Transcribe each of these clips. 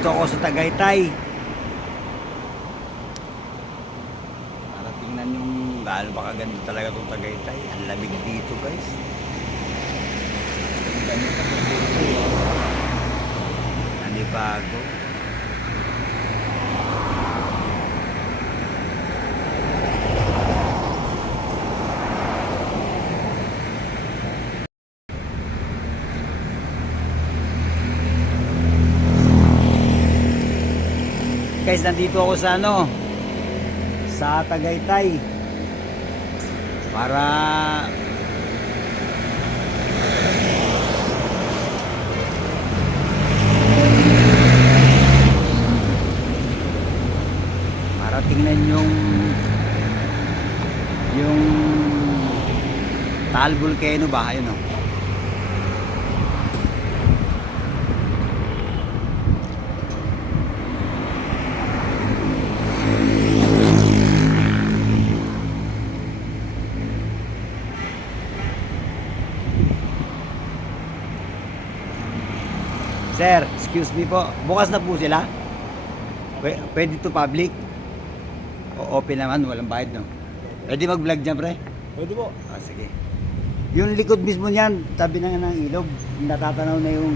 nandito ako sa Tagaytay. Para tingnan yung gaano ba kaganda talaga itong Tagaytay. Ang lamig dito guys. Ang dami pa dito. Nanibago. Guys, nandito ako sa sa Tagaytay para tingnan yung Taal Volcano ba, ayun oh. Sir, excuse me po. Bukas na po sila? Pwede to public? O open naman, walang bayad no? Pwede mag-vlog dyan pre? Pwede po. Ah, sige. Yung likod mismo niyan, tabi ng ilog, natatanaw na yung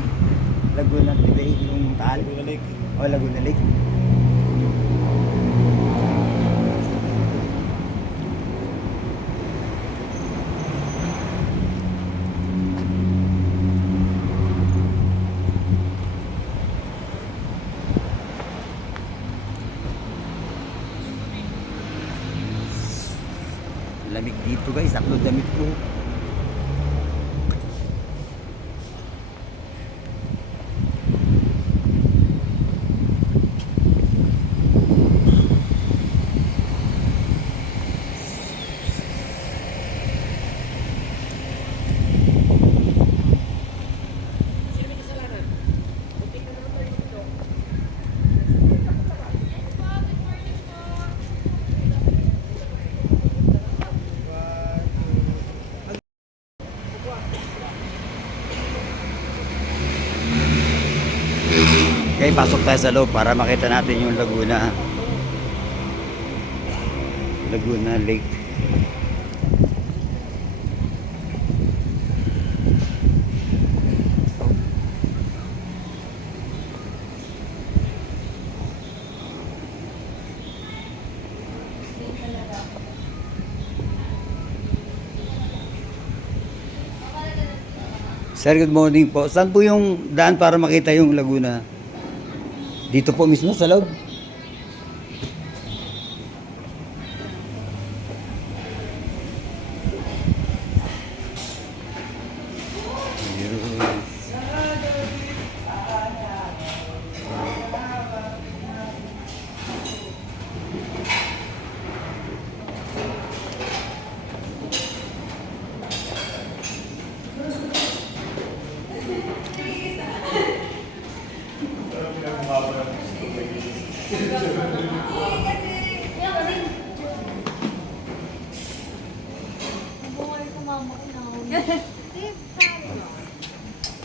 Laguna Lake, yung Taal. Laguna Lake. O Laguna Lake. Lamig dito guys, sakto damit ko. Okay, pasok tayo sa loob para makita natin yung Laguna Lake. Sir, good morning po. Saan po yung daan para makita yung Laguna? Dito po mismo sa loob.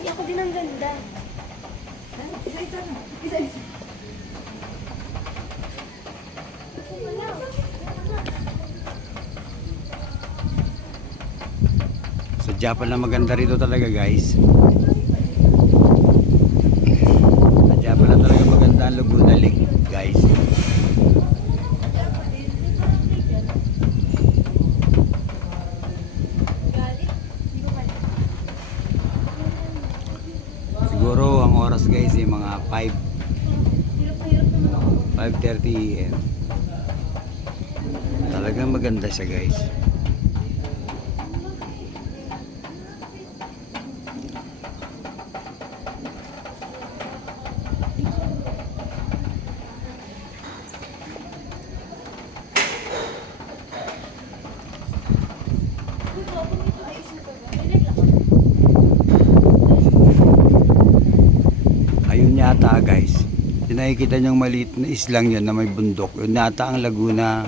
Ako din ang ganda. Isa-isa na. Isa-isa. Sadya pala maganda rito talaga guys. Sadya pala talaga maganda ang Laguna Lake guys. Siguro ang oras guys ay mga 5:30 AM. Talagang maganda siya guys. Ayun yata guys. Nakikita niyong maliit na islang yun na may bundok. Yun yata ang Laguna.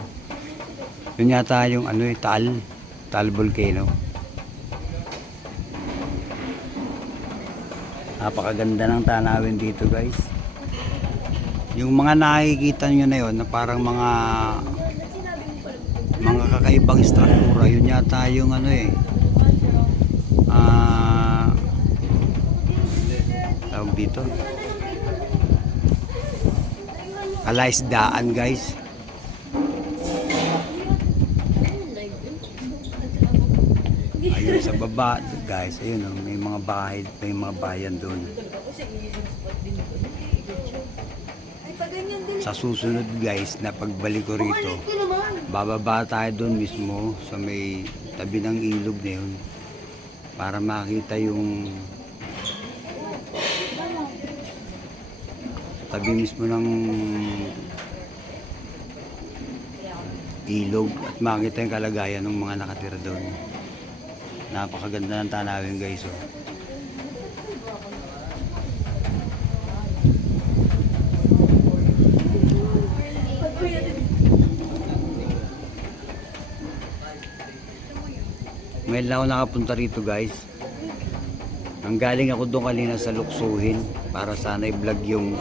Yun yata yung Taal Volcano. Napakaganda ng tanawin dito guys. Yung mga nakikita nyo na yun na parang mga kakaibang struktura, yun yata yung ano eh. Tawag dito. Kalaisdaan guys. Ayun sa baba guys, ayun oh, may mga bahay, may mga bayan doon. Ay, pa ganyan din. Sa susunod guys na pagbalik ko rito, bababa tayo doon mismo sa may tabi ng ilog na yun para makita yung tabi mismo ng ilog at makita yung kalagayan ng mga nakatira doon. Napakaganda ng tanawin guys oh. Ngayon lang ako nakapunta rito guys. Nanggaling ako doon kanina sa Luksuhin para sana i-vlog yung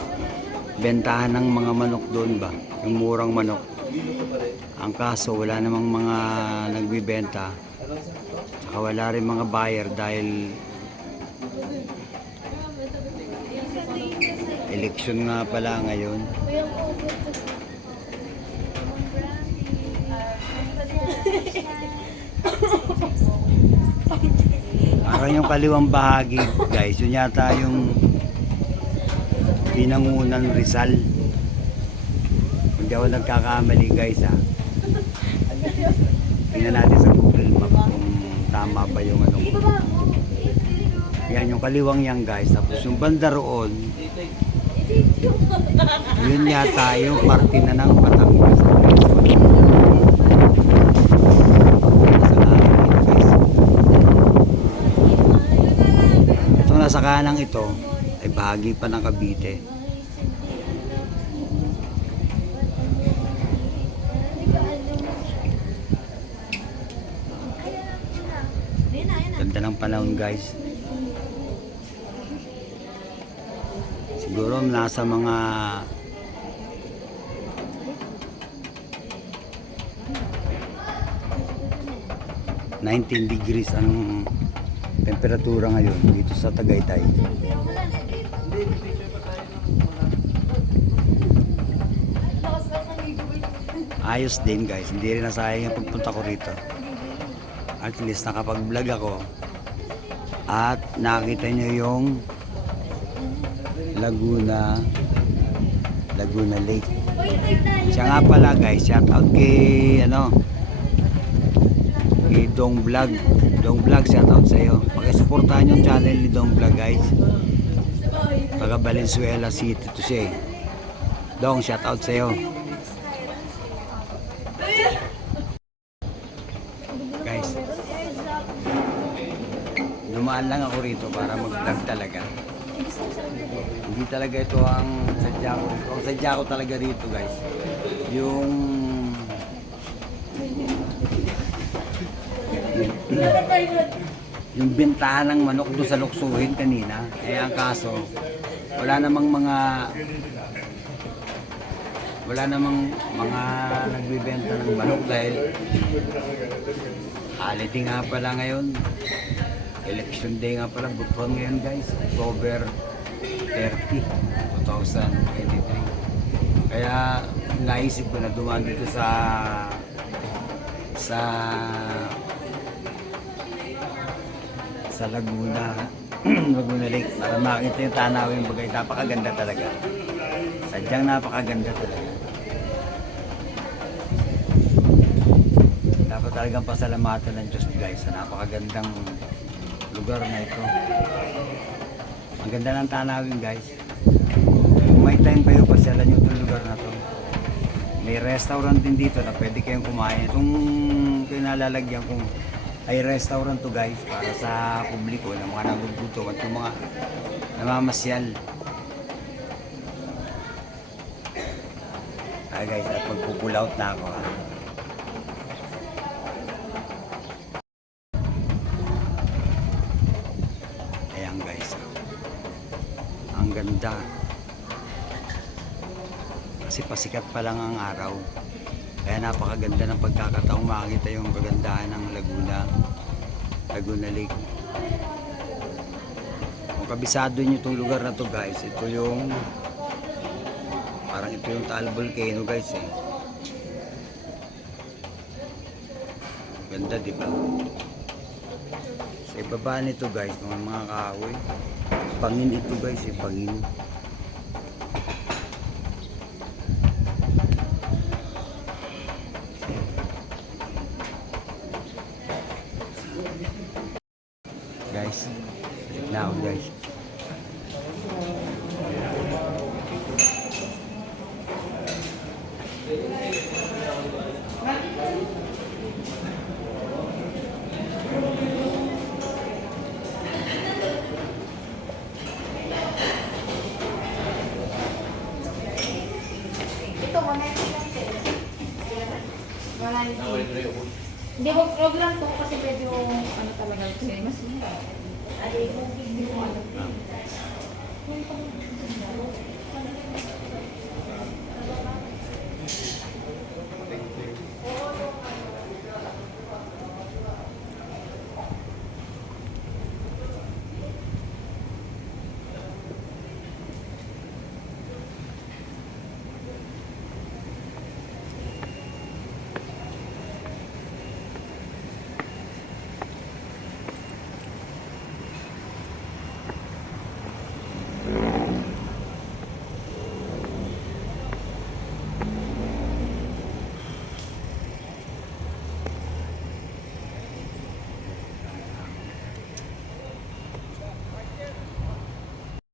bentahan ng mga manok doon ba, yung murang manok. Ang kaso wala namang mga nagbibenta, saka wala rin mga buyer dahil eleksyon nga pala ngayon. Parang yung kaliwang bahagi guys, yun yata yung Binangunan Rizal. Hindi ako nagkakamali guys ha. Tingnan natin sa Google Map kung tama ba yung ano. Yan yung kaliwang yan guys. Tapos yung banda roon, yun yata yung parte na ng Batangas. Itong nasa kanang ito ay bahagi pa ng Cavite. Ganda ng panahon guys. Siguro nasa mga 19 degrees ang temperatura ngayon dito sa Tagaytay. Ayos din guys, hindi rin nasayang yung pagpunta ko rito. At least nakapag-vlog ako at nakita nyo yung Laguna Lake. Siya nga pala guys, shout out kay kay Dong Vlog. Shout out sa iyo. Pakisuportahan yung channel ni Dong Vlog guys. Taga Valenzuela City to siya eh. Dong, shout out sa iyo. Guys, dumaan lang ako rito para mag-vlog talaga. Hindi talaga ito ang sadya ko. Ang sadya ko talaga rito guys, yung bentahan ng manok doon sa Luksuhin kanina. Eh ang kaso, wala namang mga nagbibenta ng manok dahil holiday nga pala ngayon. Election day nga pala, butuan ngayon guys, October 30, 2023. Kaya naisip ko na dumaan dito sa Laguna Laguna Lake para makita yung tanawin bagay. Napakaganda talaga, sadyang napakaganda talaga. Dapat talagang pasalamatan ng Diyos guys sa napakagandang lugar na ito. Ang ganda ng tanawin guys. Kung may time kayo, pasyalan nyo itong lugar na to. May restaurant din dito na pwede kayong kumain. Itong kinalalagyan kong ay restaurant to guys para sa publiko ng mga nagugutom at yung mga namamasyal. Guys, at magpo-pull out na ako ha. Ayan guys, ang ganda. kasi pasikat pa lang ang araw. Kaya napakaganda ng pagkakataong makakita yung kagandahan ng Laguna Lake. Kung kabisado nyo itong lugar na to guys, ito yung parang ito yung Taal Volcano guys eh. Ganda di ba? Sa ibaba nito guys, mga kahoy. Pangin ito guys eh, pangin. Guys, balik na ako guys. Ito, 190 lang po. 190. Hindi, wag lang to kasi medyo ano talaga. Mas ay, kung hindi mo ano.